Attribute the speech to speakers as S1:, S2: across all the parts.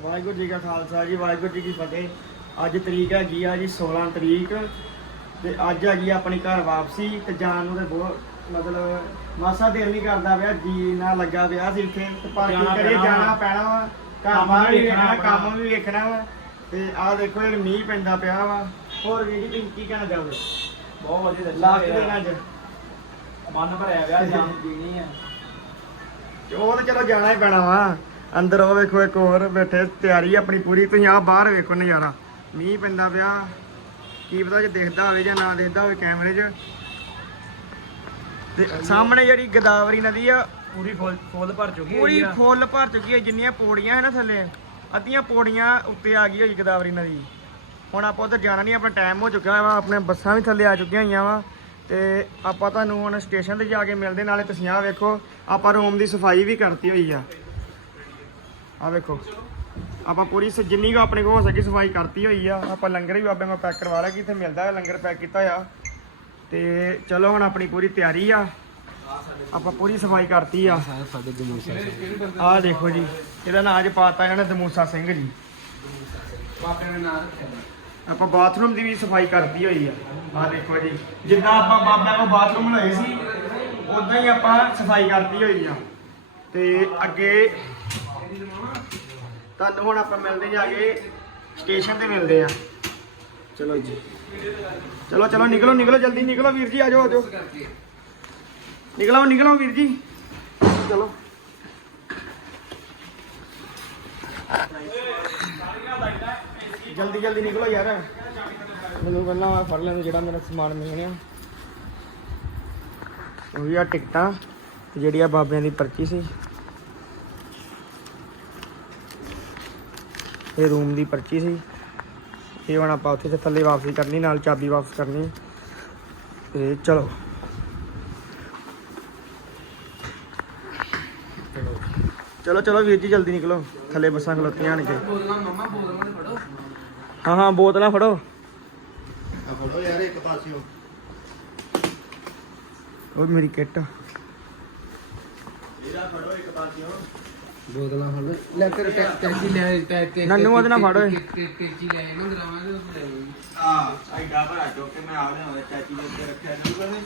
S1: ਵਾਹਿਗੁਰੂ ਜੀ ਕਾ ਖਾਲਸਾ ਜੀ ਵਾਹਿਗੁਰੂ ਜੀ ਕੀ ਫਤਿਹ। ਅੱਜ ਤਰੀਕ ਹੈਗੀ ਆ ਜੀ 16 ਤਰੀਕ ਤੇ ਅੱਜ ਹੈਗੀ ਆ ਆਪਣੀ ਘਰ ਵਾਪਸੀ ਤੇ ਜਾਣ ਨੂੰ ਤੇ ਬਹੁਤ ਮਤਲਬ ਮਾਸਾ ਦਿਲ ਨਹੀਂ ਕਰਦਾ ਪਿਆ ਜੀ ਨਾ ਲੱਗਾ ਪਿਆ ਸੀ ਇੱਥੇ ਤੇ ਪਰ ਕੀ ਕਰੀਏ ਜਾਣਾ। ਪੈਣਾ ਵਾ। ਘਰ
S2: ਕੰਮ
S1: ਬਾਹਰ
S2: ਵੀ
S1: ਵੇਖਣਾ ਕੰਮ ਵੀ ਵੇਖਣਾ ਵਾ। ਤੇ ਆਹ ਦੇਖੋ ਇਹ ਮੀਂਹ ਪੈਂਦਾ ਪਿਆ ਵਾ। ਹੋਰ ਵੀ ਜੀ ਕੀ ਕਹਿਣਾ ਚਾਹੋਗੇ?
S2: ਬਹੁਤ ਵਧੀਆ
S1: ਲਾਸਟ। ਦਿਨਾਂ 'ਚ
S2: ਮਨ ਭਰਿਆ ਗਿਆ ਜਾਨ ਜੀਣੀ ਆ।
S1: ਉਹ ਤਾਂ ਚਲੋ ਜਾਣਾ ਹੀ ਪੈਣਾ ਵਾ। ਅੰਦਰ ਉਹ ਵੇਖੋ ਇੱਕ ਹੋਰ ਬੈਠੇ ਤਿਆਰੀ ਆਪਣੀ ਪੂਰੀ ਤੁਸੀਂ ਆ ਬਾਹਰ ਵੇਖੋ ਨਜ਼ਾਰਾ। ਮੀਂਹ ਪੈਂਦਾ ਪਿਆ। ਕੀ ਪਤਾ ਜੇ ਦਿਖਦਾ ਹੋਵੇ ਜਾਂ ਨਾ ਦਿਖਦਾ ਹੋਵੇ ਕੈਮਰੇ 'ਚ। ਤੇ ਸਾਹਮਣੇ ਜਿਹੜੀ ਗਦਾਵਰੀ ਨਦੀ ਆ
S2: ਪੂਰੀ ਫੁੱਲ ਫੁੱਲ ਭਰ ਚੁੱਕੀ
S1: ਪੂਰੀ
S2: ਆ।
S1: ਫੁੱਲ ਭਰ ਚੁੱਕੀ ਹੈ ਜਿੰਨੀਆਂ ਪੌੜੀਆਂ ਹੈ ਨਾ ਥੱਲੇ ਅੱਧੀਆਂ ਪੌੜੀਆਂ ਉੱਤੇ ਆ ਗਈ ਹੋਈ ਗਦਾਵਰੀ ਨਦੀ। ਹੁਣ ਆਪਾਂ ਉਧਰ ਜਾਣਾ ਨਹੀਂ ਆਪਣਾ ਟਾਈਮ ਹੋ ਚੁੱਕਾ ਵਾ ਆਪਣੇ ਬੱਸਾਂ ਵੀ ਥੱਲੇ ਆ ਚੁੱਕੀਆਂ ਹੋਈਆਂ ਵਾ। ਤੇ ਆਪਾਂ ਤੁਹਾਨੂੰ ਹੁਣ ਸਟੇਸ਼ਨ ਤੇ ਜਾ ਕੇ ਮਿਲਦੇ ਨਾਲੇ ਤੁਸੀਂ ਆਹ ਵੇਖੋ ਆਪਾਂ ਰੂਮ ਦੀ ਸਫ਼ਾਈ ਵੀ ਕਰਤੀ ਹੋਈ ਆ। ਆ ਵੇਖੋ। ਆਪਾਂ ਪੂਰੀ ਜਿੰਨੀ ਕੁ ਆਪਣੇ ਕੋਲ ਹੋ ਸਕੀ ਸਫ਼ਾਈ ਕਰਤੀ ਹੋਈ ਆ। ਆਪਾਂ ਲੰਗਰ ਵੀ ਬਾਬੇ ਕੋਲ ਪੈਕ ਕਰਵਾ ਲਿਆ ਕਿ ਇੱਥੇ ਮਿਲਦਾ ਹੈ ਲੰਗਰ ਪੈਕ ਕੀਤਾ ਆ ਤੇ ਚਲੋ ਹੁਣ ਆਪਣੀ ਪੂਰੀ ਤਿਆਰੀ ਆ। ਆਪਾਂ ਪੂਰੀ ਸਫ਼ਾਈ ਕਰਤੀ ਆ।
S2: ਸਾਡੇ ਦਮੂਸਾ
S1: ਆਹ ਦੇਖੋ ਜੀ ਇਹਦਾ ਨਾਂ ਅੱਜ ਪਾਤਾ ਇਹਨਾਂ ਦਮੂਸਾ ਸਿੰਘ ਜੀ।
S2: ਨੇ ਰੱਖਿਆ
S1: ਆਪਾਂ ਬਾਥਰੂਮ ਦੀ ਵੀ ਸਫ਼ਾਈ ਕਰਤੀ ਹੋਈ ਆ। ਆਹ ਦੇਖੋ ਜੀ ਜਿੱਦਾਂ ਆਪਾਂ ਬਾਬਿਆਂ ਕੋਲ ਬਾਥਰੂਮ ਲਏ ਸੀ ਉਦਾਂ ਹੀ ਆਪਾਂ ਸਫ਼ਾਈ ਕਰਤੀ ਹੋਈ ਆ। ਤੇ ਅੱਗੇ ਤੁਹਾਨੂੰ ਹੁਣ ਆਪਾਂ ਮਿਲਦੇ ਜਾ ਕੇ ਸਟੇਸ਼ਨ ਤੇ ਮਿਲਦੇ ਆ ਚਲੋ ਜੀ। ਚਲੋ ਚਲੋ ਨਿਕਲੋ ਨਿਕਲੋ ਜਲਦੀ ਨਿਕਲੋ ਵੀਰ ਜੀ ਆਜੋ ਆਜੋ ਨਿਕਲੋ ਨਿਕਲੋ ਵੀਰ ਜੀ। ਚਲੋ। ਜਲਦੀ ਜਲਦੀ ਨਿਕਲੋ ਯਾਰ। ਮੈਨੂੰ ਪਹਿਲਾਂ ਆਹ ਫੜ ਲੈਣ ਜਿਹੜਾ ਮੇਰਾ ਸਮਾਨ ਮਿਲਣਿਆ ਉਹ ਵੀ ਆ ਟਿਕਟਾਂ ਤੇ ਜਿਹੜੀ ਆ ਬਾਬਿਆਂ ਦੀ ਪਰਚੀ ਸੀ। ਇਹ ਰੂਮ ਦੀ ਪਰਚੀ ਸੀ। ਇਹ ਹੁਣ ਆਪਾਂ ਉੱਥੇ ਤੇ ਥੱਲੇ ਵਾਪਸੀ ਕਰਨੀ ਨਾਲ ਚਾਬੀ ਵਾਪਸ ਕਰਨੀ। ਤੇ ਚਲੋ। ਚਲੋ ਚਲੋ ਵੀਰ ਜੀ ਜਲਦੀ ਨਿਕਲੋ। ਥੱਲੇ ਬੱਸਾਂ ਖਲੋਤੀਆਂ ਆਣ ਕੇ ਹਾਂ ਹਾਂ ਬੋਤਲਾਂ ਫੜੋ।
S3: ਆ ਫੜੋ ਯਾਰ ਇੱਕ ਪਾਸਿਓ।
S1: ਉਹ ਮੇਰੀ ਕਿੱਟ।
S3: ਇਹਦਾ ਫੜੋ ਇੱਕ ਪਾਸਿਓ।
S2: ਬੋਲਣਾ ਫੜੋ ਲੈ ਕਰ ਟੈਚੀ ਲੈ ਟੈਚੀ
S1: ਨੰਨੂ ਉਹਦੇ ਨਾਲ ਫੜ ਓਏ।
S2: ਟੈਚੀ ਲੈ ਇਹਨੂੰ ਉਹ ਲੈ ਆਵਾਂਗੇ।
S3: ਆ ਐਡਾ ਭਰਾ ਚੁੱਕ ਕੇ ਮੈਂ ਆ ਲਿਆ ਹੋਇਆ ਚਾਚੀ ਦੇ ਉੱਤੇ ਰੱਖਿਆ ਨਹੀਂ ਕਦੇ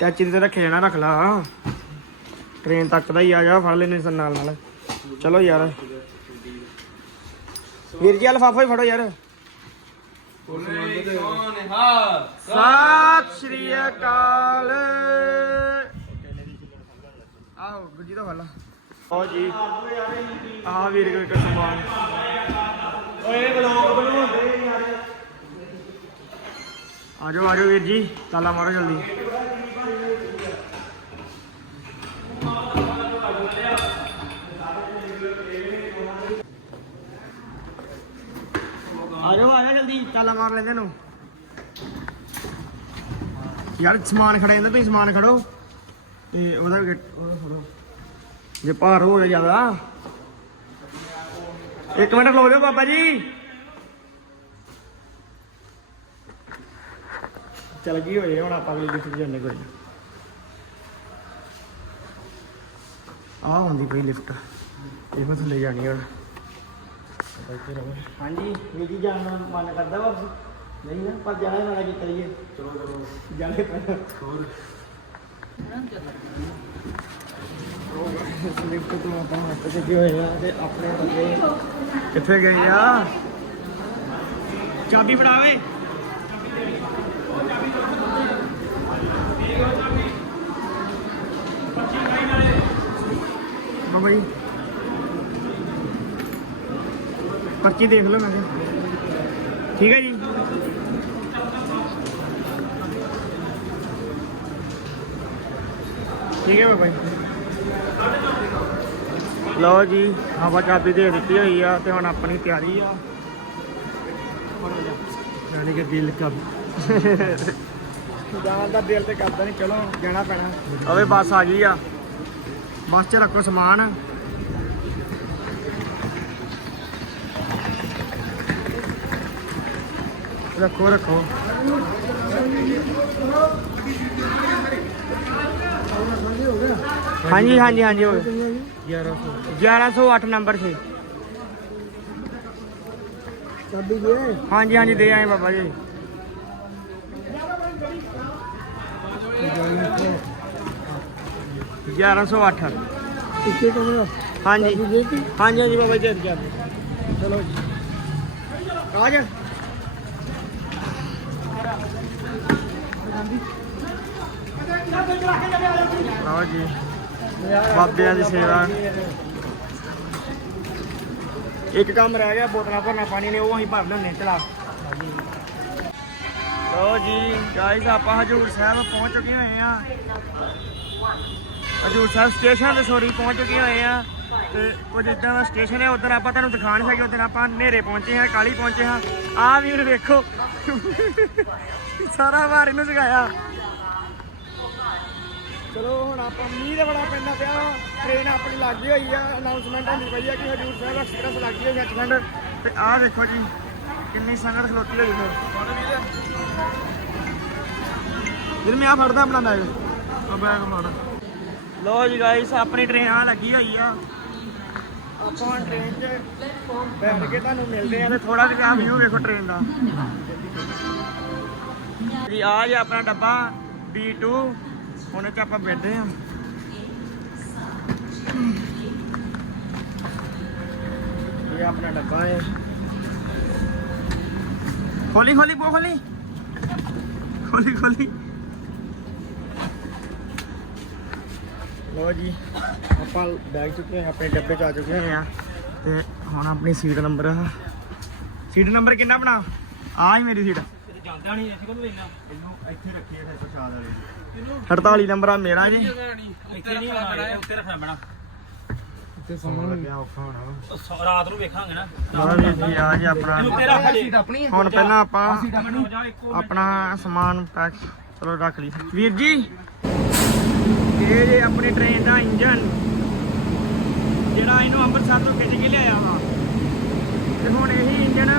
S1: ਚਾਚੀ ਦੇ ਤੇ ਰੱਖੇ ਜਾਣਾ ਰੱਖ ਲਾ। ਟ੍ਰੇਨ ਤੱਕ ਦਾ ਹੀ ਆ ਜਾ ਫੜ ਲੈਨੇ ਸਨ ਨਾਲ ਨਾਲ। ਚਲੋ ਯਾਰ। ਵੀਰ ਜੀ ਲਫਾਫਾ ਹੀ ਫੜੋ ਯਾਰ। ਸਤਿ ਸ਼੍ਰੀ ਅਕਾਲ। ਆਓ ਗੁੱਜੀ ਦਾ ਫੜ ਲਾ। ਆਓ ਜੀ। ਆ ਵੀਰ ਕੋਈ ਇੱਕ ਸਮਾਨ ਓਏ ਬਲੌਗ ਬਣਾਉਂਦੇ ਯਾਰ। ਆਜੋ ਆਜੋ ਵੀਰ ਜੀ ਤਾਲਾ ਮਾਰੋ ਜਲਦੀ। ਆਜੋ ਆਜੋ ਜਲਦੀ ਤਾਲਾ ਮਾਰ ਲੈਂਦੇ ਨੂੰ। ਯਾਰ ਸਮਾਨ ਖੜਾ ਜਾਂਦਾ ਤੁਸੀਂ ਸਮਾਨ ਖੜੋ ਤੇ ਉਹਦਾ ਵੀ ਉਹਦਾ ਫੜੋ ਜੇ ਭਾਰ ਹੋ ਜ਼ਿਆਦਾ। ਇੱਕ ਮਿੰਟ ਖਲੋ ਜਾਓ ਬਾਬਾ ਜੀ। ਚਲ ਗਈ ਹੋਏ ਹੁਣ ਆਪਾਂ ਅਗਲੀ ਲਿਫਟ ਜਾਂਦੇ ਕੋਈ ਆ ਹੁੰਦੀ ਪਈ ਲਿਫਟ। ਇਹੋ ਥੱਲੇ ਜਾਣੀ ਹੁਣ। ਹਾਂਜੀ ਮੇਰੀ ਜਾਣ ਦਾ ਮਨ ਕਰਦਾ ਵਾਪਸ। ਨਹੀਂ ਨਾ ਪਰ ਜਾਣਾ ਹੀ ਪੈਣਾ ਕੀ ਕਰੀਏ ਚਲੋ ਚਲੋ ਜਾਣੇ ਪੈਣਾ। ਹੋਰ। ਲਿਫਟ ਤੋਂ ਆਪਾਂ ਹੱਥ ਚੱਕੇ ਹੋਏ ਆ ਤੇ ਆਪਣੇ ਬੰਦੇ ਕਿੱਥੇ ਗਏ ਆ? ਚਾਬੀ ਫੜਾਵੇ ਬਾਬਾ ਪਰਚੀ ਦੇਖ ਲਓ ਮੈਂ ਠੀਕ ਹੈ ਜੀ? ਠੀਕ ਹੈ ਬਾਬਾ ਲਓ ਜੀ ਆਪਾਂ ਚਾਬੀ ਦੇ ਦਿੱਤੀ ਹੋਈ ਆ ਤੇ ਹੁਣ ਆਪਣੀ ਤਿਆਰੀ ਆ। ਯਾਨੀ ਕਿ ਦਿਲ ਕਰ ਜਾਣ ਦਾ ਦਿਲ ਤੇ ਕਰਦਾ ਨਹੀਂ ਚਲੋ ਜਾਣਾ ਪੈਣਾ। ਅਵੇ ਬੱਸ ਆ ਗਈ ਆ। ਬੱਸ 'ਚ ਰੱਖੋ ਸਮਾਨ। ਰੱਖੋ ਰੱਖੋ। ਹਾਂਜੀ ਹਾਂਜੀ ਹਾਂਜੀ। ਹੋ ਗਿਆ 1108 ਨੰਬਰ ਸੀ।
S2: ਚਾਬੀ ਦੇ
S1: ਹਾਂਜੀ ਹਾਂਜੀ ਦੇ ਆਏ ਬਾਬਾ ਜੀ। ਗਿਆਰਾਂ ਸੌ ਅੱਠ।
S2: ਇੱਕੇ ਕਮਰਾ
S1: ਹਾਂਜੀ। ਜੀ ਜੀ ਜੀ। ਕਾਜ ਲਓ ਜੀ। ਬਾਬਿਆਂ ਦੀ ਸੇਵਾ। ਇੱਕ ਕੰਮ ਰਹਿ ਗਿਆ, ਬੋਤਲਾਂ ਭਰਨਾ ਪਾਣੀ ਨੇ, ਉਹ ਅਸੀਂ ਭਰ ਲੈਣੇ ਚਲਾ। ਲਓ ਜੀ ਗਾਇਸ ਆਪਾਂ ਹਜੂਰ ਸਾਹਿਬ ਪਹੁੰਚ ਚੁੱਕੇ ਹੋਏ ਆ ਹਜੂਰ ਸਾਹਿਬ ਸਟੇਸ਼ਨ ਤੇ ਸੋਰੀ ਪਹੁੰਚ ਚੁੱਕੇ ਹੋਏ ਆ ਤੇ ਕੁਝ ਇਦਾਂ ਦਾ ਸਟੇਸ਼ਨ ਹੈ, ਉਧਰ ਆਪਾਂ ਤੁਹਾਨੂੰ ਦਿਖਾ ਨਹੀਂ ਸਕੇ, ਉਧਰ ਆਪਾਂ ਹਨੇਰੇ ਪਹੁੰਚੇ ਹਾਂ ਕਾਲੀ ਪਹੁੰਚੇ ਹਾਂ। ਆਹ ਵੀਰ ਵੇਖੋ ਸਾਰਾ ਵਾਰ ਇਹਨੂੰ ਸਿਖਾਇਆ ਚਲੋ ਹੁਣ ਆਪਾਂ ਮੀਂਹ ਦਾ ਬੜਾ ਪੈਂਦਾ ਪਿਆ। ਟ੍ਰੇਨ ਆਪਣੀ ਲੱਗੀ ਹੋਈ ਆ। ਅਨਾਉਂਸਮੈਂਟ ਹੁੰਦੀ ਪਈ ਆ ਕਿ ਹਜੂਰ ਸਾਹਿਬ ਐਕਸਪ੍ਰੈਸ ਲੱਗੀ ਹੋਈ ਸੱਚਖੰਡ। ਤੇ ਆਹ ਦੇਖੋ ਜੀ ਕਿੰਨੀ ਸੰਗਤ ਖਲੋਤੀ ਹੋਈ ਹੈ ਵੀਰ ਮੈਂ ਆ ਫੜਦਾ ਆਪਣਾ ਬੈਗ ਆ ਬੈਗ ਮਾੜਾ। ਲੋ ਜੀ ਗਾਇਸ ਆਪਣੀ ਟ੍ਰੇਨ ਆ ਲੱਗੀ ਹੋਈ ਆ। ਆਪਾਂ ਟ੍ਰੇਨ 'ਚ ਬੈਠ ਕੇ ਤੁਹਾਨੂੰ ਮਿਲਦੇ ਆ ਤੇ ਥੋੜਾ ਜਿਹਾ ਵਿਊ ਵੇਖੋ ਟ੍ਰੇਨ ਦਾ। ਜੀ ਆ ਜੀ ਆਪਣਾ ਡੱਬਾ B2 ਹੁਣ 'ਚ ਆਪਾਂ ਬੈਠੇ ਆ ਇਹ ਆਪਣਾ ਡੱਬਾ ਹੈ। ਖੋਲੀ ਖੋਲੀ ਬੋ ਖੋਲੀ। ਖੋਲੀ ਖੋਲੀ। ਲੋ ਜੀ ਆਪਾਂ ਬੈਗ ਚੁੱਕੇ ਹਾਂ ਆਪਣੇ ਡੱਬੇ ਚ ਆ ਚੁੱਕੇ ਆ ਤੇ ਹੁਣ ਆਪਣੀ ਸੀਟ ਨੰਬਰ ਆ। ਸੀਟ ਨੰਬਰ ਕਿੰਨਾ ਬਣਾ? ਆ ਹੀ ਮੇਰੀ ਸੀਟ।
S3: ਜਾਂਦਾ ਨਹੀਂ ਅਸੀਂ ਕੋਲ ਲੈਣਾ? ਇਹਨੂੰ ਇੱਥੇ ਰੱਖੀਏ ਫਿਰ ਪ੍ਰਸ਼ਾਦ ਵਾਲੇ
S1: 48 ਨੰਬਰ ਆ ਮੇਰਾ ਜੀ।
S3: ਇੱਥੇ ਨਹੀਂ ਆਉਣਾ ਉੱਤੇ ਰੱਖਣਾ ਪੈਣਾ।
S2: ਤੇ ਸਮਾਂ
S3: ਲੱਗਿਆ ਔਖਾ ਹੋਣਾ ਰਾਤ ਨੂੰ ਵੇਖਾਂਗੇ ਨਾ।
S1: ਲਓ ਜੀ ਜੀ ਆ ਜੀ ਆਪਣਾ।
S2: ਹੈ।
S1: ਹੁਣ ਪਹਿਲਾਂ ਆਪਾਂ ਆਪਣਾ। ਸਮਾਨ ਪੈਕ ਚਲੋ ਰੱਖ ਲਈ। ਵੀਰ ਜੀ ਇਹ ਜੇ ਆਪਣੀ ਟ੍ਰੇਨ ਦਾ ਇੰਜਨ ਜਿਹੜਾ ਇਹਨੂੰ ਅੰਮ੍ਰਿਤਸਰ ਤੋਂ ਖਿੱਚ ਕੇ ਲਿਆਇਆ ਵਾ ਤੇ ਹੁਣ ਇਹੀ ਇੰਜਨ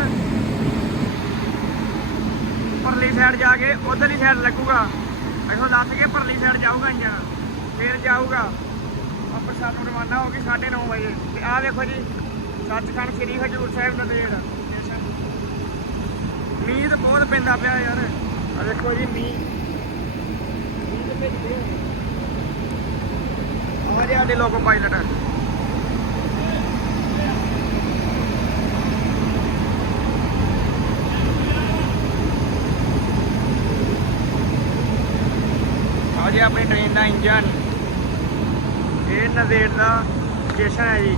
S1: ਪਰਲੀ ਸਾਈਡ ਜਾ ਕੇ ਉਧਰਲੀ ਸਾਈਡ ਲੱਗੂਗਾ। ਇੱਥੋਂ ਲੱਥ ਕੇ ਪਰਲੀ ਸਾਈਡ ਜਾਊਗਾ ਇੰਜਨ ਫਿਰ ਜਾਊਗਾ। ਆਪਾਂ ਸਾਨੂੰ ਰਵਾਨਾ ਹੋ ਗਈ 9:30 ਵਜੇ। ਤੇ ਆਹ ਵੇਖੋ ਜੀ, ਸੱਚਖੰਡ ਸ੍ਰੀ ਹਜੂਰ ਸਾਹਿਬ ਦਾ ਦੇੜ ਮੀਂਹ ਤਾਂ ਬਹੁਤ ਪੈਂਦਾ ਪਿਆ ਯਾਰ। ਆ ਦੇਖੋ ਜੀ ਮੀਂਹ। ਮੀਂਹ ਤੇ ਭਿੱਜਦੇ ਹੋਏ। ਆਹ ਜੀ ਸਾਡੇ ਲੋਕੋ ਪਾਇਲਟ ਆ ਆਪਣੀ ਟ੍ਰੇਨ ਦਾ ਇੰਜਨ ਇਹ ਨਜ਼ੇੜ ਦਾ ਸਟੇਸ਼ਨ ਹੈ ਜੀ।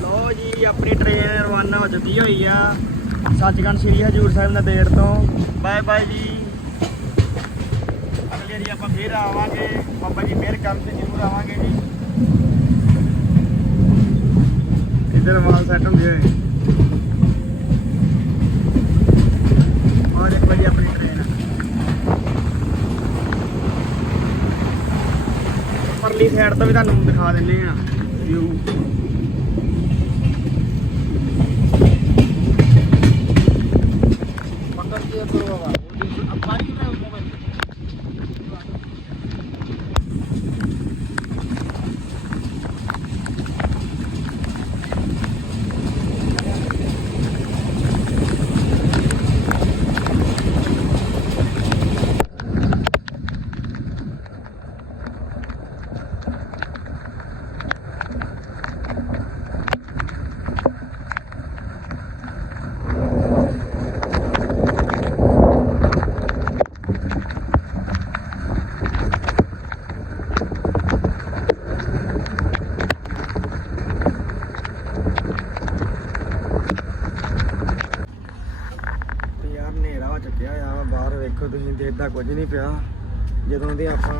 S1: ਲੋ ਜੀ, ਆਪਣੀ ਟ੍ਰੇਨ ਰਵਾਨਾ ਹੋ ਚੁੱਕੀ ਹੋਈ ਆ। ਸੱਚਖੰਡ ਸ੍ਰੀ ਹਜੂਰ ਸਾਹਿਬ ਦਾ ਤੋਂ। ਬਾਏ ਬਾਏ ਜੀ। ਅਗਲੀ ਵਾਰੀ ਆਪਾਂ ਫੇਰ ਆਵਾਂਗੇ। ਬਾਬਾ ਜੀ, ਮਿਹਰ ਕਰਨ ਤੇ ਜ਼ਰੂਰ ਆਵਾਂਗੇ ਜੀ। ਇੱਧਰ ਮਾਲ ਸੈੱਟ ਹੁੰਦੇ ਹੋਏ ਔਰ ਇੱਕ ਵਾਰੀ ਆਪਣੀ ਟ੍ਰੇਨ ਪਰਲੀ ਸਾਈਡ ਤੋਂ ਵੀ ਤੁਹਾਨੂੰ ਦਿਖਾ ਦਿੰਦੇ ਆ। ਵਿਊ
S2: ਪਕੜ ਕੇ ਕਰੋ ਬਾਬਾ
S1: ਤੇ ਯਾਰ ਹਨੇਰਾ ਹੋ ਚੁੱਕਿਆ ਆ ਵਾ ਬਾਹਰ ਵੇਖੋ ਤੁਸੀਂ ਦੇਖਦਾ ਕੁਝ ਨਹੀਂ ਪਿਆ। ਜਦੋਂ ਦੇ ਆਪਾਂ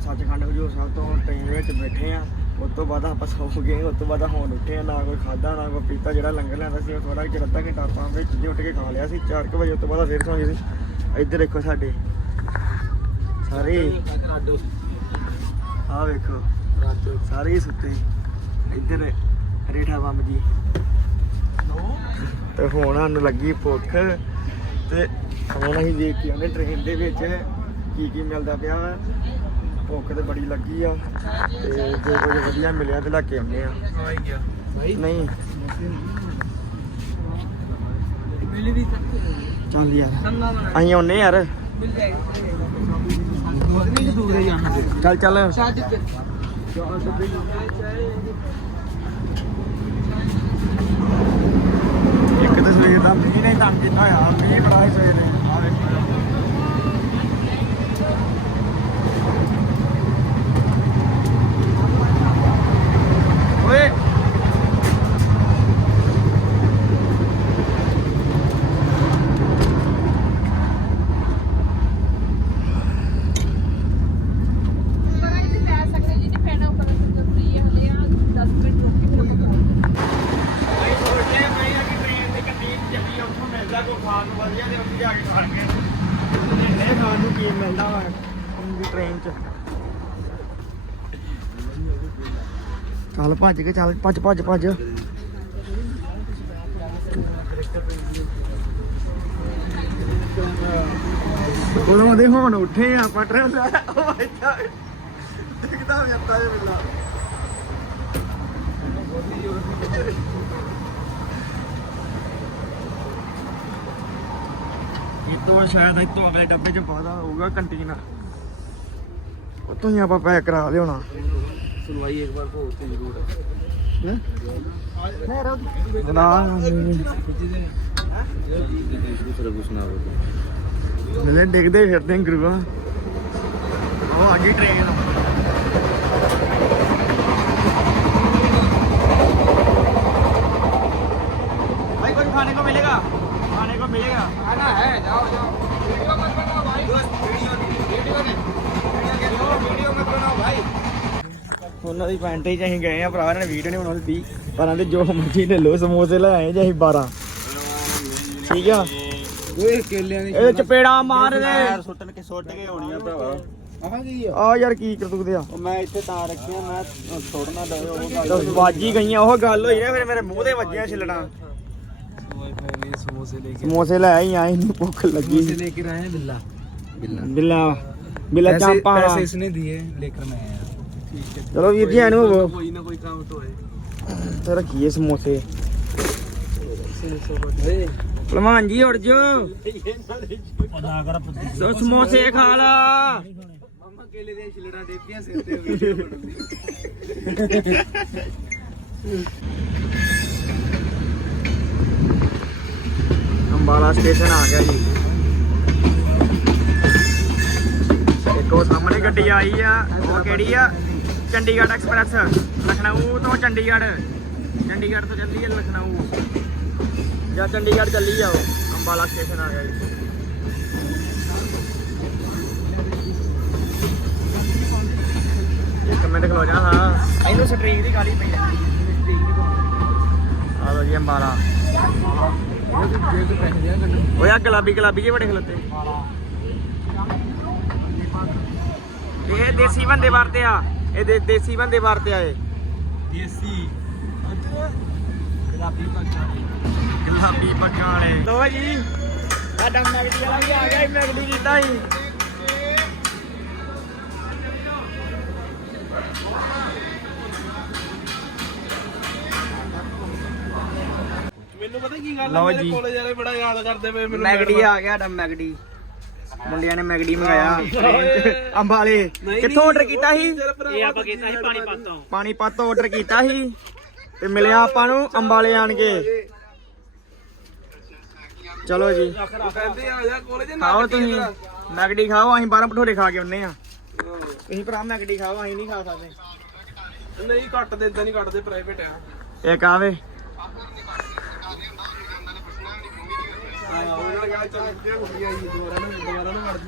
S1: ਸੱਚਖੰਡ ਹਜੂਰ ਸਾਹਿਬ ਤੋਂ ਟ੍ਰੇਨ ਵਿੱਚ ਬੈਠੇ ਆ, ਉਸ ਤੋਂ ਬਾਅਦ ਆਪਾਂ ਸੌਂ ਗਏ, ਉਸ ਤੋਂ ਬਾਅਦ ਹੁਣ ਉੱਠੇ ਆ, ਨਾ ਕੋਈ ਖਾਦਾ ਨਾ ਕੋਈ ਪੀਤਾ, ਜਿਹੜਾ ਲੰਗਰ ਲਿਆਂਦਾ ਸੀ ਉਹ ਥੋੜਾ ਜਿਹਾ ਅੱਧਾ ਘੰਟਾ ਆਪਾਂ ਵਿੱਚ ਜੇ ਉੱਠ ਕੇ ਖਾ ਲਿਆ ਸੀ 4 ਵਜੇ, ਉਸ ਤੋਂ ਬਾਅਦ ਫੇਰ ਸੌਂ ਗਏ ਸੀ। ਇੱਧਰ ਦੇਖੋ ਸਾਡੇ। ਸਾਰੇ।
S2: ਰਾਡੋ
S1: ਆਹ ਵੇਖੋ।
S2: ਰਾਡੋ
S1: ਸਾਰੇ ਸੁੱਤੇ। ਇੱਧਰ ਰੇਠਾ ਬੰਬ ਜੀ। ਤੇ ਹੁਣ ਸਾਨੂੰ ਲੱਗੀ ਭੁੱਖ ਤੇ ਹੁਣ ਅਸੀਂ ਦੇਖ ਕੇ ਆਉਂਦੇ ਟ੍ਰੇਨ ਦੇ ਵਿੱਚ ਕੀ ਕੀ ਮਿਲਦਾ ਪਿਆ ਵਾ। ਭੁੱਖ ਤੇ ਬੜੀ ਲੱਗੀ ਆ ਤੇ ਜੇ ਕੁਝ ਵਧੀਆ ਮਿਲਿਆ ਤੇ ਲੈ ਕੇ ਆਉਂਦੇ ਆ ਨਹੀਂ।
S2: ਮਿਲ ਵੀ
S1: ਚੱਲ ਯਾਰ। ਅਸੀਂ ਆਉਨੇ ਯਾਰ
S2: ਮਿਲ ਜਾਏਗਾ ਦੂਰ ਹੈ ਜਾਣਾ
S1: ਚੱਲ ਚੱਲ।
S2: ਸ਼ਾਦੀ
S1: ਇੱਕ ਤਾਂ ਸਵੇਰ ਦਾ ਮੀਂਹ ਨੇ ਤੰਗ ਕੀਤਾ ਹੋਇਆ, ਮੀਂਹ ਬੜਾ ਹੀ ਸਵੇਰੇ। ਆ ਵੇਖੋ ਓਏ
S4: ਪਰ ਇੱਥੇ ਪੈ ਸਕਦੇ ਜੀ ਨਹੀਂ ਪੈਣਾ ਉੱਪਰ ਫ੍ਰੀ ਹੈ ਹਲੇ ਆ 10 ਮਿੰਟ ਰੁਕ ਕੇ ਫਿਰ ਆਪਾਂ ਪਹੁੰਚ
S1: ਅਸੀਂ ਸੋਚਦੇ ਹਾਂ ਮੈਂ ਕਿ ਟ੍ਰੇਨ ਦੀ ਕੰਟੀਨ ਚੱਲੀ ਆ, ਉੱਥੋਂ ਮਿਲਦਾ ਕੋਈ ਖਾਣ ਨੂੰ ਵਧੀਆ ਤੇ ਉੱਥੇ ਜਾ ਕੇ ਖਾਣਗੇ ਇਹ ਖਾਣ ਨੂੰ ਕੀ ਮਿਲਦਾ ਵਾ ਦੀ ਟ੍ਰੇਨ 'ਚ ਚੱਲ ਭੱਜ ਕੇ ਚੱਲ, ਭੱਜ ਭੱਜ ਭੱਜ। ਉਦੋਂ ਦੇ ਹੁਣ ਉੱਠੇ ਆ, ਪਟਰ ਉਹ ਇੱਥੇ ਦਿਖਦਾ ਜਾਂਦਾ ਇਹ ਬਿੱਲਾ ਇਤੋਂ ਸ਼ਾਇਦ ਇਤੋਂ ਅਗਲੇ ਡੱਬੇ 'ਚ ਪਾਦਾ ਹੋਊਗਾ, ਕੰਟੀਨ। ਉਤੋਂ ਹੀ ਆਪਾਂ ਪੈਕ ਕਰਾ ਲਿਆਉਣਾ।
S2: ਸੁਣਵਾਈ ਇੱਕ ਵਾਰ ਹੋ ਤੇ ਜ਼ਰੂਰ।
S1: ਨਾ
S2: ਦੂਸਰਾ ਕੁਛ ਨਾ
S1: ਡਿੱਗਦੇ ਫਿਰਦੇ ਨੇ ਗੁਰੂਆ। ਉਹ ਆ ਗਈ ਟ੍ਰੇਨ ਦੀ ਪੈਂਟ ਹੀ ਅਸੀਂ ਗਏ ਆ ਭਰਾ ਇਹਨਾਂ ਨੇ ਵੀਡੀਓ ਨਹੀਂ ਬਣਾਉਣੀ ਸੀ ਪਰ ਆਂਦੇ ਜੋ ਮਰਜ਼ੀ ਲੈ ਲੋ ਸਮੋਸੇ ਲੈ ਆਏ ਜੇ 12 ਠੀਕ ਆ?
S2: ਓਏ ਕੇਲਿਆਂ ਦੀ
S1: ਇਹ ਚਪੇੜਾ ਮਾਰ ਦੇ।
S3: ਯਾਰ ਸੁੱਟਣ ਕੇ ਸੁੱਟ ਕੇ ਹੋਣੀ ਆ ਭਰਾਵਾ
S2: ਆ?
S1: ਯਾਰ ਕੀ ਕਰਤੂਦੇ ਆ।
S3: ਮੈਂ ਇੱਥੇ ਤਾਂ ਰੱਖਿਆ ਮੈਂ ਛੋੜਨਾ ਡਰ ਉਹ ਗੱਲ
S1: ਵਾਜੀ ਗਈਆਂ ਉਹ ਗੱਲ ਹੋਈ ਨਾ ਫਿਰ ਮੇਰੇ ਮੂੰਹ ਦੇ ਵੱਜਿਆ ਛਿਲਣਾ
S2: ਸਮੋਸੇ ਲੈ
S1: ਆਈ ਆ ਇਹਨੂੰ ਭੁੱਖ ਲੱਗੀ।
S2: ਸਮੋਸੇ ਲੈ ਕੇ ਆਏ
S1: ਬਿੱਲਾ। ਬਿੱਲਾ
S2: ਬਿੱਲਾ
S1: ਚਾਂਪਾ
S2: ਪੈਸੇ ਇਸਨੇ ਦਿਏ ਲੇਕਰ ਮੈਂ ਆਇਆ।
S1: ਚਲੋ ਵੀਰ ਜੀ
S2: ਐਨੂੰ ਕੋਈ ਨਾ ਕੋਈ ਕੰਮ
S1: ਤੋਂ ਹੋਏ ਰੱਖੀਏ ਸਮੋਸੇ। ਭਲਵਾਨ ਜੀ ਉੜ ਜੋ ਪਤਾ ਸਮੋਸੇ ਖਾ ਲਾ।
S2: ਮਾਮਾ ਕੇਲੇ ਦੇ ਛਿਲੜਾ ਦੇਪੀਆਂ ਸਿਰ ਤੇ
S1: ਅੰਬਾਲਾ ਸਟੇਸ਼ਨ ਆ ਗਿਆ ਜੀ। ਦੇਖੋ ਸਾਹਮਣੇ ਗੱਡੀ ਆਈ ਆ ਉਹ ਕਿਹੜੀ ਆ? ਚੰਡੀਗੜ੍ਹ ਐਕਸਪ੍ਰੈਸ, ਲਖਨਊ ਤੋਂ ਚੰਡੀਗੜ੍ਹ। ਚੰਡੀਗੜ੍ਹ ਤੋਂ ਚੱਲੀ ਹੈ ਲਖਨਊ। ਜਾਂ ਚੰਡੀਗੜ੍ਹ ਚੱਲੀ ਜਾਓ, ਅੰਬਾਲਾ ਸਟੇਸ਼ਨ ਆ ਗਿਆ ਜੀ। ਇੱਕ ਮਿੰਟ ਖਲੋ ਜਾ, ਹਾਂ। ਇਹਨੂੰ ਸਟ੍ਰੀਕ ਦੀ ਗਾਲੀ ਪਈ ਹੈ ਆ ਲੋ ਜੀ, ਅੰਬਾਲਾ। ਓਏ, ਆ ਗੁਲਾਬੀ ਗੁਲਾਬੀ ਜੇ ਬੜੇ ਖਲੋਤੇ। ਇਹ ਦੇਸੀ ਬੰਦੇ ਵਰਤੇ ਆ। ਇਹ ਦੇ- ਦੇਸੀ ਬੰਦੇ ਵਰਤੇ ਆਏ।
S2: ਦੇਸੀ। ਗੁਲਾਬੀ ਪੱਗਾਂ
S1: ਗੁਲਾਬੀ ਪੱਗਾਂ ਲੋ ਜੀ ਸਾਡਾ ਮੈਗਡੀ ਵਾਲਾ ਵੀ ਆ ਗਿਆ ਜੀ, ਮੈਗਡੀ ਕੀਤਾ ਹੀ
S2: ਮੈਨੂੰ ਪਤਾ ਕੀ ਗੱਲ
S1: ਆ, ਮੇਰੇ
S2: ਜੀ। ਵਾਲੇ ਬੜਾ ਯਾਦ ਕਰਦੇ ਪਏ ਮੈਨੂੰ
S1: ਮੈਗਡੀ ਆ ਗਿਆ ਸਾਡਾ ਮੈਗਡੀ ਮੁੰਡਿਆਂ ਨੇ ਮੈਗਡੀ ਮੰਗਾਇਆ। ਅੰਬਾਲੇ ਕਿੱਥੋਂ ਆਰਡਰ ਕੀਤਾ ਸੀ?
S2: ਇਹ ਆਪਾਂ ਕੀਤਾ ਸੀ ਪਾਣੀ ਪਾਤੋਂ।
S1: ਪਾਣੀਪਤ ਤੋਂ ਆਰਡਰ ਕੀਤਾ ਸੀ ਤੇ ਮਿਲਿਆ ਆਪਾਂ ਨੂੰ ਅੰਬਾਲੇ ਆਣ ਕੇ। ਚਲੋ ਜੀ। ਖਾਓ ਤੁਸੀਂ। ਮੈਗਡੀ ਖਾਓ ਅਸੀਂ ਬਾਰਾਂ ਭਟੂਰੇ ਖਾ ਕੇ ਆਉਨੇ ਆ ਤੁਸੀਂ ਭਰਾ ਮੈਗਡੀ ਖਾਓ ਅਸੀਂ ਨਹੀਂ ਖਾ ਸਕਦੇ।
S2: ਨਹੀਂ ਕੱਟ ਦੇ ਇਦਾਂ ਨਹੀਂ ਕੱਟਦੇ ਪ੍ਰਾਈਵੇਟ ਆ।
S1: ਇੱਕ ਆਵੇ
S2: ਉਹਨਾਂ ਨੇ ਕਿਹਾ ਚੱਲ ਇੱਥੇ ਹੋ ਗਈ ਦੁਬਾਰਾ ਨੂੰ ਦੁਬਾਰਾ ਨੂੰ ਕੱਟ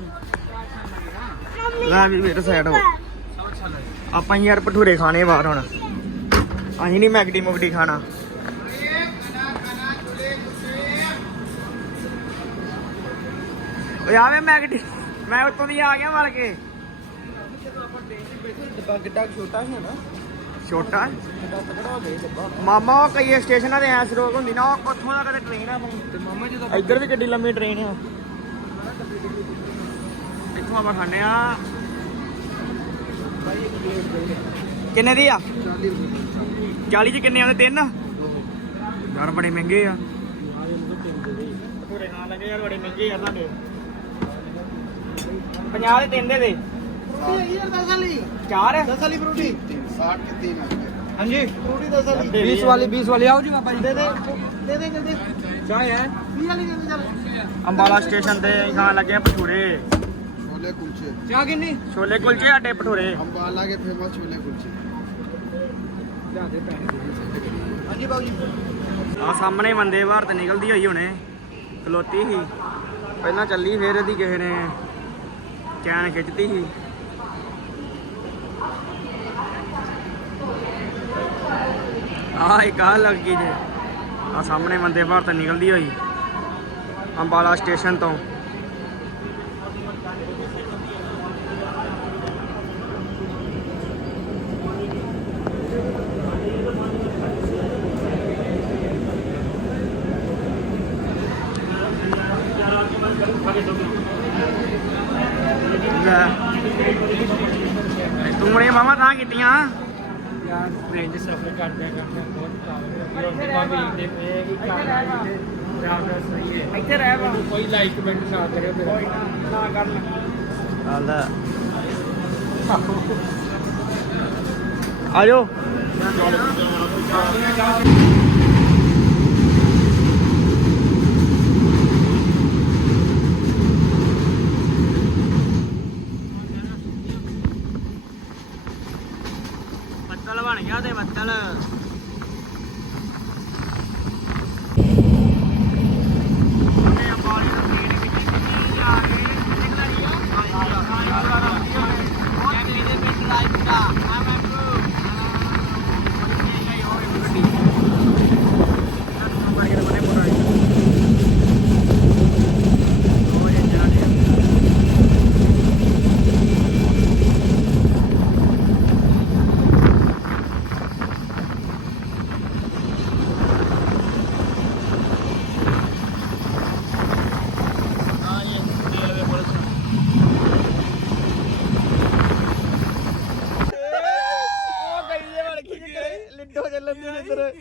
S2: ਦੂੰ
S1: ਲੈ ਵੀ ਮੇਰੇ ਸਾਈਡ ਹੋ। ਆਪਾਂ ਯਾਰ ਭਟੂਰੇ ਖਾਣੇ ਬਾਹਰ ਹੁਣ। ਅਸੀਂ ਨਹੀਂ ਮੈਗਡੀ ਮੁਗਡੀ ਖਾਣਾ। ਓਏ ਆਵੇ ਮੈਗਡੀ। ਮੈਂ ਉੱਤੋਂ ਦੀ ਆ ਗਿਆ ਮਰ ਕੇ।
S2: ਡੱਬਾ ਕਿੱਡਾ ਛੋਟਾ ਸੀ ਨਾ।
S1: ਛੋਟਾ ਮਾਮਾ ਉਹ ਕਈ ਸਟੇਸ਼ਨਾਂ ਤੇ ਐਸ ਰੋਕ ਹੁੰਦੀ ਨਾ ਉੱਥੋਂ ਦਾ ਕਦੇ ਟ੍ਰੇਨ ਆ ਇੱਧਰ ਵੀ ਕਿੱਡੀ ਲੰਮੀ ਟ੍ਰੇਨ ਆ। ਇੱਥੋਂ ਆਪਾਂ ਖਾਣੇ ਆ। ਕਿੰਨੇ ਦੀ ਆ? 40 ਚ ਕਿੰਨੇ ਆਉਂਦੇ? ਤਿੰਨ? ਯਾਰ ਬੜੇ ਮਹਿੰਗੇ ਆ। ਪੂਰੇ ਲੱਗੇ ਯਾਰ ਬੜੇ ਮਹਿੰਗੇ ਆ ਤੁਹਾਡੇ। 50 ਦੇ ਤਿੰਨ ਦੇ ਦੇ।
S2: 60 की तीन
S1: ਹਾਂਜੀ।
S2: ਥੋੜੀ ਦਾ ਸਾਲੀ 20
S1: ਚਾਹ ਹੈ।
S2: 20 ਵਾਲੀ ਦੇ ਦੇ
S1: ਅੰਬਾਲਾ ਸਟੇਸ਼ਨ ਤੇ ਛੋਲੇ ਕੁਲਚੇ। ਆਟੇ ਭਟੂਰੇ
S2: अम्बाला के ਹਾਂਜੀ ਬਾਬੂ ਜੀ।
S1: ਆ ਸਾਹਮਣੇ ਬੰਦੇ ਭਾਰਤ ਨਿਕਲਦੀ ਹੋਈ ਹੁਣੇ। ਖਲੋਤੀ ਸੀ। ਪਹਿਲਾਂ ਚੱਲੀ ਫੇਰ ਇਹਦੀ ਕਿਸੇ ਨੇ ਚੈਨ ਖਿੱਚਦੀ ਸੀ। ਆ ਇੱਕ ਆ ਲੱਗ ਗਈ ਜੇ। ਆ ਸਾਹਮਣੇ ਵੰਦੇ ਭਾਰਤ ਨਿਕਲਦੀ ਹੋਈ। ਅੰਬਾਲਾ ਸਟੇਸ਼ਨ ਤੋਂ ਲੈ ਤੂੰ ਨੇ ਮਾਮਾ ਤਾਂ ਕੀਤੀਆਂ
S3: ਯਾਰ ਰੇਂਜ ਸਫਰ ਕਰਦੇ ਕਰਦੇ ਬਹੁਤ ਕਾਬਲ ਦੇ ਪਏ ਕਿ ਕਾਬਲ ਦੇ ਜ਼ਿਆਦਾ ਸਹੀ ਹੈ
S1: ਇੱਥੇ ਰਹਿ ਵਾ।
S3: ਕੋਈ ਲਾਈਕ ਕਮੈਂਟ ਨਾ ਕਰਿਓ ਮੇਰਾ
S1: ਨਾ ਕਰ ਆਂਦਾ ਆਜੋ। ਬੱਦਲ ਬਣ ਗਿਆ ਤੇ ਬੱਦਲ ਉਹਨੇ ਅੰਬਾਲੇ ਦਾ ਤੇਲ ਵਿੱਚ ਕਿੰਨੀ ਆ ਰਹੇ ਕਿੰਨੇ ਖਿਡਾਰੀ ਆ ਉਹ ਗਈ ਜੇ ਵੜ ਗਈ ਜੇ ਲਿੱਡੋ ਚੱਲਣ ਦੀ ਇੱਧਰ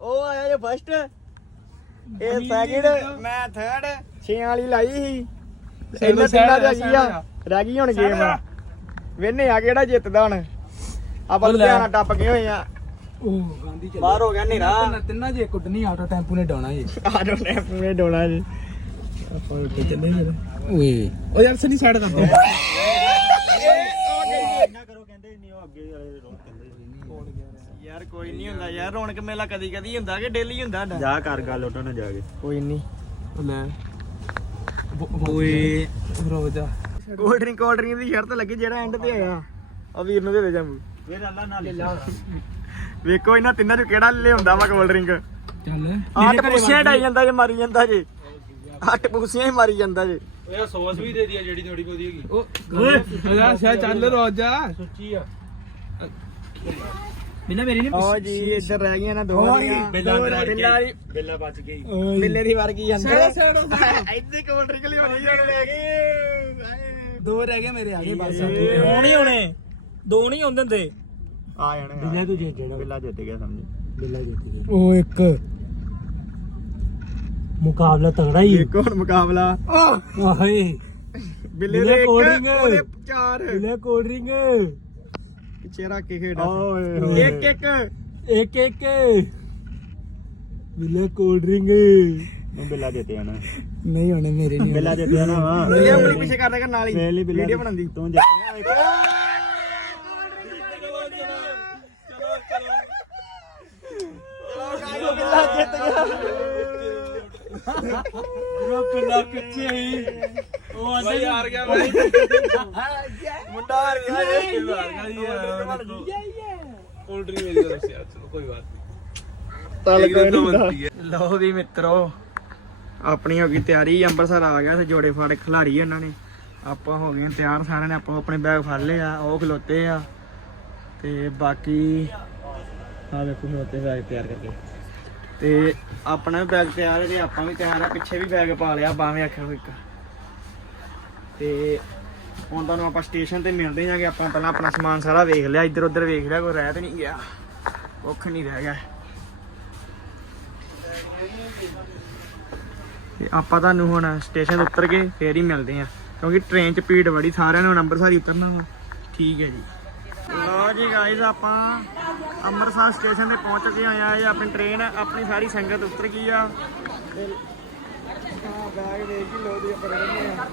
S1: ਉਹ ਆਇਆ ਜੇ ਫਸਟ ਇਹ ਸੈਕਿੰਡ ਮੈਂ ਥਰਡ ਛੇ ਵਾਲੀ ਲਾਈ ਸੀ। ਇਹਨਾਂ ਤਿੰਨਾਂ ਰਹਿ ਗਈ ਆ। ਰਹਿ ਗਈ ਹੁਣ ਗੇਮ ਵੇਨੇ ਆ ਕਿਹੜਾ ਜਿੱਤਦਾ ਹੁਣ? ਆਪਾਂ ਲੁਧਿਆਣਾ ਟੱਪ ਗਏ ਹੋਏ ਆ।
S2: ਉਹ ਗਾਂਧੀ
S1: ਬਾਹਰ ਹੋ ਗਿਆ ਹਨੇਰਾ।
S2: ਤਿੰਨਾ ਜੇ ਕੁੱਟਣੀ ਆਟੋ ਟੈਂਪੂ ਨੇ ਡਾਉਣਾ ਜੀ।
S1: ਆ ਜੋ ਨੇ ਡੋਣਾ ਜੀ। ਆਪਾਂ ਉੱਤੇ ਚੱਲੇ ਫਿਰ
S2: ਓਏ। ਉਹ ਯਾਰ ਸਨੀ ਸਾਈਡ ਕਰ
S1: ਯਾਰ ਕੋਈ ਨਹੀਂ ਹੁੰਦਾ ਯਾਰ ਰੌਣਕ ਮੇਲਾ ਕਦੀ ਕਦੀ ਹੁੰਦਾ ਕਿ ਡੇਲੀ ਹੁੰਦਾ ਸਾਡਾ
S3: ਜਾ ਕਰ ਗੱਲ ਉਹਨਾਂ ਨਾਲ ਜਾ ਕੇ।
S1: ਕੋਈ ਨਹੀਂ
S2: ਲੈ। ਓਏ Roja
S1: cold drink cold drink ਦੀ ਸ਼ਰਤ ਲੱਗੀ ਜਿਹੜਾ ਐਂਡ ਤੇ ਆਇਆ। ਆ ਵੀਰ ਨੂੰ ਦੇ ਦੇ ਜਾਮੂ।
S3: ਫਿਰ ਅੱਲਾ ਨਾਲ
S1: ਵੇਖੋ ਇਹਨਾਂ ਤਿੰਨਾਂ ਚੋਂ ਕਿਹੜਾ ਲਿਆਉਂਦਾ ਵਾ ਕੋਲਡ ਡਰਿੰਕ।
S2: ਚੱਲ।
S1: ਆਟ ਪੁੱਛਿਆ ਡਾਈ ਜਾਂਦਾ ਜੇ ਮਾਰੀ ਜਾਂਦਾ ਜੇ। ਆਟ ਪੁੱਛਿਆ ਹੀ ਮਾਰੀ ਜਾਂਦਾ ਜੇ।
S3: ਓਏ ਸੌਸ ਵੀ ਦੇ ਦਿਆ ਜਿਹੜੀ ਥੋੜੀ ਬਹੁਤੀ ਹੈਗੀ।
S2: ਓਏ। ਯਾਰ ਸ਼ਾ ਚੱਲ ਰੋਜਾ
S3: ਸੁੱਚੀ ਆ। ਬਿਨਾ ਮੇਰੀ ਨਹੀਂ
S1: ਓ ਜੀ ਇੱਧਰ ਰਹਿ ਗਈਆਂ ਨਾ ਦੋ
S3: ਬਿੱਲਾ
S1: ਦੋ
S3: ਬਿੱਲਾ
S1: ਬਿੱਲਾ
S3: ਬਿੱਲਾ ਬਚ ਗਈ।
S1: ਬਿੱਲੇ ਦੀ ਵਾਰ ਕੀ ਜਾਂਦਾ
S2: ਸਾਈਡ ਸਾਈਡ
S1: ਇੱਥੇ ਕੋਲਡ ਡਰਿੰਕ ਲਿਆਉਣੀ ਜਾਣ ਲੈ ਗਏ
S2: ਦੋ ਰਹਿ ਗਏ ਮੇਰੇ ਆ ਗਏ ਬਸ
S3: ਦੋ ਨਹੀਂ ਹੋਣੇ ਦੋ ਨਹੀਂ ਹੁੰਦੇ ਹੁੰਦੇ।
S1: ਆ ਜਾਣੇ
S3: ਬਿੱਲਾ ਤੂੰ ਜਿੱਤ ਜਾਣਾ।
S1: ਬਿੱਲਾ ਜਿੱਤ ਗਿਆ ਸਮਝ।
S3: ਬਿੱਲਾ ਜਿੱਤ ਗਿਆ।
S2: ਉਹ ਇੱਕ
S3: ਮੁਕਾਬਲਾ ਤਗੜਾ ਹੀ।
S1: ਇੱਕ ਹੋਰ ਮੁਕਾਬਲਾ।
S3: ਆਹੇ।
S1: ਬਿੱਲੇ
S3: ਬਿੱਲੇ
S1: ਦੇ ਇੱਕ। ਉਹਦੇ ਚਾਰ।
S3: ਬਿੱਲਾ ਕੋਲਡ
S1: ਰੱਖ ਕੇ ਖੇਡ
S3: ਓਏ ਹੋਏ।
S1: ਇੱਕ। ਇੱਕ
S3: ਇੱਕ ਇੱਕ। ਬਿੱਲਾ ਕੋਲਡ ਡਰਿੰਕ ਬਿੱਲਾ ਜਿੱਤ ਜਾਣਾ
S2: ਨਹੀਂ ਹੋਣੇ ਮੇਰੇ ਨਹੀਂ
S3: ਬਿੱਲਾ ਜਿੱਤ ਜਾਣਾ ਵਾ।
S1: ਬਿੱਲੇ ਉਂਗਲੀ ਪਿੱਛੇ ਕਰ ਦੇਗਾ ਨਾਲ ਹੀ।
S3: ਪਹਿਲੀ ਬਿੱਲਾ
S1: ਵੀਡੀਓ ਬਣਾਉਂਦੀ।
S3: ਤੂੰ ਗਿਆ
S1: ਬਿੱਲਾ ਜਿੱਤ ਗਿਆ
S3: ਪੂਰਾ ਪਿੰਡਾ ਕਿੱਥੇ ਹੀ। ਉਹ ਆਂਦੇ ਹਾਰ ਗਿਆ ਬਾਈ।
S1: ਮੁੰਡਾ ਹਾਰ ਗਿਆ ਜੀ
S3: ਹਾਰ ਗਿਆ ਕੋਲਡ ਡਰਿੰਕ ਮੇਰੀ ਤਰਫ ਯਾਰ ਚਲੋ ਕੋਈ ਬਾਤ
S1: ਤਲ ਕੋਈ ਨਹੀਂ ਲਓ ਵੀ ਮਿੱਤਰੋ ਆਪਣੀ ਹੋ ਗਈ ਤਿਆਰੀ ਅੰਮ੍ਰਿਤਸਰ ਆ ਗਿਆ ਤੇ ਜੋੜੇ ਫਾੜੇ ਖਿਲਾੜੀ ਉਹਨਾਂ ਨੇ। ਆਪਾਂ ਹੋ ਗਏ ਤਿਆਰ ਸਾਰਿਆਂ ਨੇ ਆਪੋ ਆਪਣੇ ਬੈਗ ਫੜ ਲਏ ਆ ਉਹ ਖਲੋਤੇ ਆ। ਤੇ ਬਾਕੀ ਆ ਵੇਖੋ ਖਲੋਤੇ ਬੈਗ ਤਿਆਰ ਕਰਕੇ। ਤੇ ਆਪਣਾ ਵੀ ਬੈਗ ਤਿਆਰ ਹੈ ਤੇ ਆਪਾਂ ਵੀ ਤਿਆਰ ਆ ਪਿੱਛੇ ਵੀ ਬੈਗ ਪਾ ਲਿਆ ਬਾਵੇਂ ਆਖਿਆ ਹੋਇਆ ਇੱਕ। ਤੇ ਹੁਣ ਤੁਹਾਨੂੰ ਆਪਾਂ ਸਟੇਸ਼ਨ ਤੇ ਮਿਲਦੇ ਜਾਂਗੇ ਆਪਾਂ ਪਹਿਲਾਂ ਆਪਣਾ ਸਮਾਨ ਸਾਰਾ ਵੇਖ ਲਿਆ, ਇੱਧਰ ਉੱਧਰ ਵੇਖ ਲਿਆ, ਕੋਈ ਰਹਿ ਤੇ ਨਹੀਂ ਗਿਆ। ਕੁੱਖ ਨਹੀਂ ਰਹਿ ਗਿਆ। ਤੇ ਆਪਾਂ ਤੁਹਾਨੂੰ ਹੁਣ ਸਟੇਸ਼ਨ ਉਤਰ ਕੇ ਫੇਰ ਹੀ ਮਿਲਦੇ ਆ ਕਿਉਂਕਿ ਟ੍ਰੇਨ 'ਚ ਭੀੜ ਬੜੀ, ਸਾਰਿਆਂ ਨੇ ਨੰਬਰ ਸਾਰੀ ਉਤਰਨਾ ਵਾ। ਠੀਕ ਹੈ ਜੀ। ਲੋ ਜੀ ਗਾਇਜ਼ ਆਪਾਂ ਅੰਮ੍ਰਿਤਸਰ ਸਟੇਸ਼ਨ ਤੇ ਪਹੁੰਚ ਚੁੱਕੇ ਹੋਏ ਆ ਇਹ ਆਪਣੀ ਟ੍ਰੇਨ ਆਪਣੀ ਸਾਰੀ ਸੰਗਤ ਉਤਰ ਗਈ ਆ। ਤੇ ਹਾਂ ਬੈਗ ਦੇਖ ਹੀ ਲੋ ਦੀ ਆਪਾਂ ਰਹਿੰਦੇ ਆ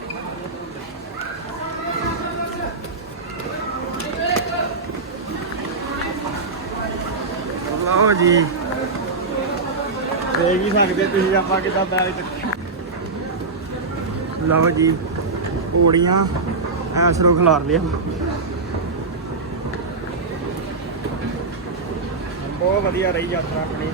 S1: ਲਓ ਜੀ। ਦੇਖ ਹੀ ਸਕਦੇ ਤੁਸੀਂ ਆਪਾਂ ਕਿੱਦਾਂ ਬੈਗ ਚੱਕਿਆ ਲਓ ਜੀ, ਪੌੜੀਆਂ ਐਸਰੋ ਖਿਲਾਰ ਲਿਆ ਬਹੁਤ ਵਧੀਆ ਰਹੀ ਯਾਤਰਾ ਆਪਣੀ।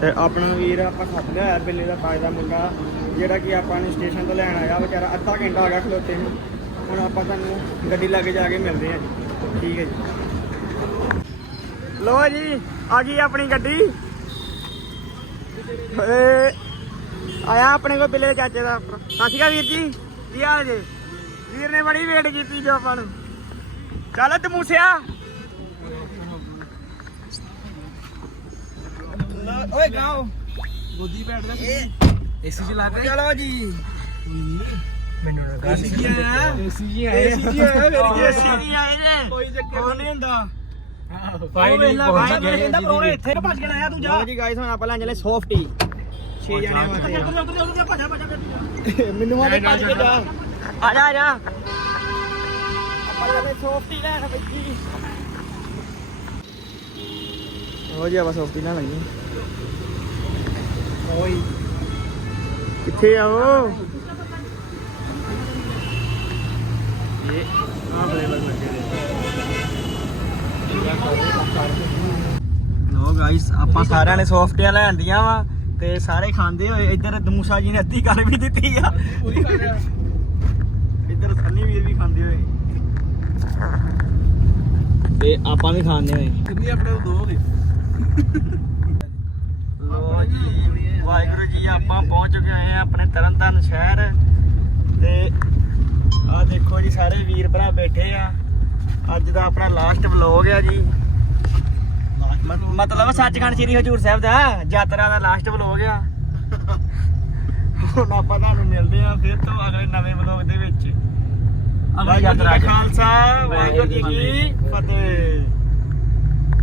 S1: ਤੇ ਆਪਣਾ ਵੀਰ ਆਪਾਂ ਖੱਤ ਲਿਆ ਬਿੱਲੇ ਦਾ ਤਾਜ ਦਾ ਮੁੰਡਾ, ਜਿਹੜਾ ਕਿ ਆਪਾਂ ਨੂੰ ਸਟੇਸ਼ਨ ਤੋਂ ਲੈਣ ਆਇਆ, ਵਿਚਾਰਾ ਅੱਧਾ ਘੰਟਾ ਹੋ ਗਿਆ ਖਲੋਤੇ ਨੂੰ। ਹੁਣ ਆਪਾਂ ਤੁਹਾਨੂੰ ਗੱਡੀ ਲਾਗੇ ਜਾ ਕੇ ਮਿਲਦੇ ਹਾਂ ਜੀ। ਠੀਕ ਹੈ ਜੀ। ਲੋ ਜੀ, ਆ ਗਈ ਆਪਣੀ ਗੱਡੀ। ਏ, ਆਇਆ ਆਪਣੇ ਕੋਲ ਬਿੱਲੇ ਦੇ ਚਾਚੇ ਦਾ ਸਤਿ ਸ਼੍ਰੀ ਅਕਾਲ ਵੀਰ ਜੀ, ਕੀ ਹਾਲ ਜੇ? ਵੀਰ ਨੇ ਬੜੀ ਵੇਟ ਕੀਤੀ ਜੋ ਆਪਾਂ ਨੂੰ। ਚੱਲ ਤੇ ਓਏ ਗਾਓ।
S3: ਗੋਦੀ ਬੈਠ ਜਾ ਏਸੀ ਚਲਾ ਕੇ।
S1: ਚਲੋ ਜੀ।
S3: ਮੈਨੂੰ ਨਾ
S1: ਏਸੀ ਕੀ ਆਇਆ।
S3: ਏਸੀ ਜੀ
S1: ਏਸੀ ਕੀ ਆਇਆ ਮੇਰੀ ਏਸੀ ਨਹੀਂ ਆਏ ਜੇ
S3: ਕੋਈ ਚੱਕਰ
S1: ਨਹੀਂ। ਹੁੰਦਾ।
S3: ਫਾਈਨਲੀ ਪਹੁੰਚ ਗਏ।
S1: ਕਹਿੰਦਾ ਪ੍ਰੋਣੇ ਇੱਥੇ ਭੱਜ ਕੇ ਆਇਆ ਤੂੰ ਜਾ ਜੀ ਗਾਇਸ ਹੁਣ ਆਪਾਂ ਲੈ ਚੱਲੇ ਸੌਫਟੀ 6 ਜਣੇ ਵਾਸਤੇ ਮੈਨੂੰ ਆਦੇ ਭੱਜ ਕੇ ਜਾ ਆ ਜਾ ਆ ਜਾ। ਆਪਾਂ ਚੱਲੇ ਸੌਫਟੀ ਲੈਣ ਬੱਜੀ ਹੋ ਜੀ ਆਪਾਂ ਸੌਫਟੀ ਲੈਣ ਲੱਗੇ ਓਏ। ਕਿੱਥੇ ਆ ਉਹ? ਇਹ ਆ ਬਲੇ ਲੱਗੇ ਲੋ ਗਾਇਸ ਆਪਾਂ ਸਾਰਿਆਂ ਨੇ ਸੌਫਟਵੇਅਰ ਲੈਣ ਦੀਆਂ ਵਾ ਤੇ ਸਾਰੇ ਖਾਂਦੇ ਹੋਏ ਇੱਧਰ ਦਮੂਸਾ ਜੀ ਨੇ ਅੱਧੀ ਕਰ ਵੀ ਦਿੱਤੀ ਆ। ਇੱਧਰ ਸੰਨੀ ਵੀਰ ਵੀ ਖਾਂਦੇ ਹੋਏ। ਤੇ ਆਪਾਂ ਵੀ ਖਾਂਦੇ ਹੋਏ।
S3: ਕਿੰਨੀ ਆਪਣੇ ਦੋ ਨੇ?
S1: ਲੋ ਜੀ ਵਾਹਿਗੁਰੂ ਜੀ ਆਪਾਂ ਪਹੁੰਚ ਚੁੱਕੇ ਹੋਏ ਆ ਆਪਣੇ ਤਰਨਤਾਰਨ ਸ਼ਹਿਰ। ਤੇ ਆ ਦੇਖੋ ਜੀ ਸਾਰੇ ਵੀਰ ਭਰਾ ਬੈਠੇ ਆ। ਅੱਜ ਦਾ ਆਪਣਾ ਲਾਸਟ ਵਲੌਗ ਆ ਜੀ। ਮਤਲਬ ਸੱਚਖੰਡ ਸ੍ਰੀ ਹਜੂਰ ਸਾਹਿਬ ਦਾ ਯਾਤਰਾ ਦਾ ਲਾਸਟ ਵਲੌਗ ਆ। ਹੁਣ ਆਪਾਂ ਤੁਹਾਨੂੰ ਮਿਲਦੇ ਆ ਫਿਰ ਤੋਂ ਅਗਲੇ ਨਵੇਂ ਵਲੌਗ ਦੇ ਵਿੱਚ। ਜੀ ਕਾ ਖਾਲਸਾ ਵਾਹਿਗੁਰੂ ਜੀ ਕੀ ਫਤਿਹ।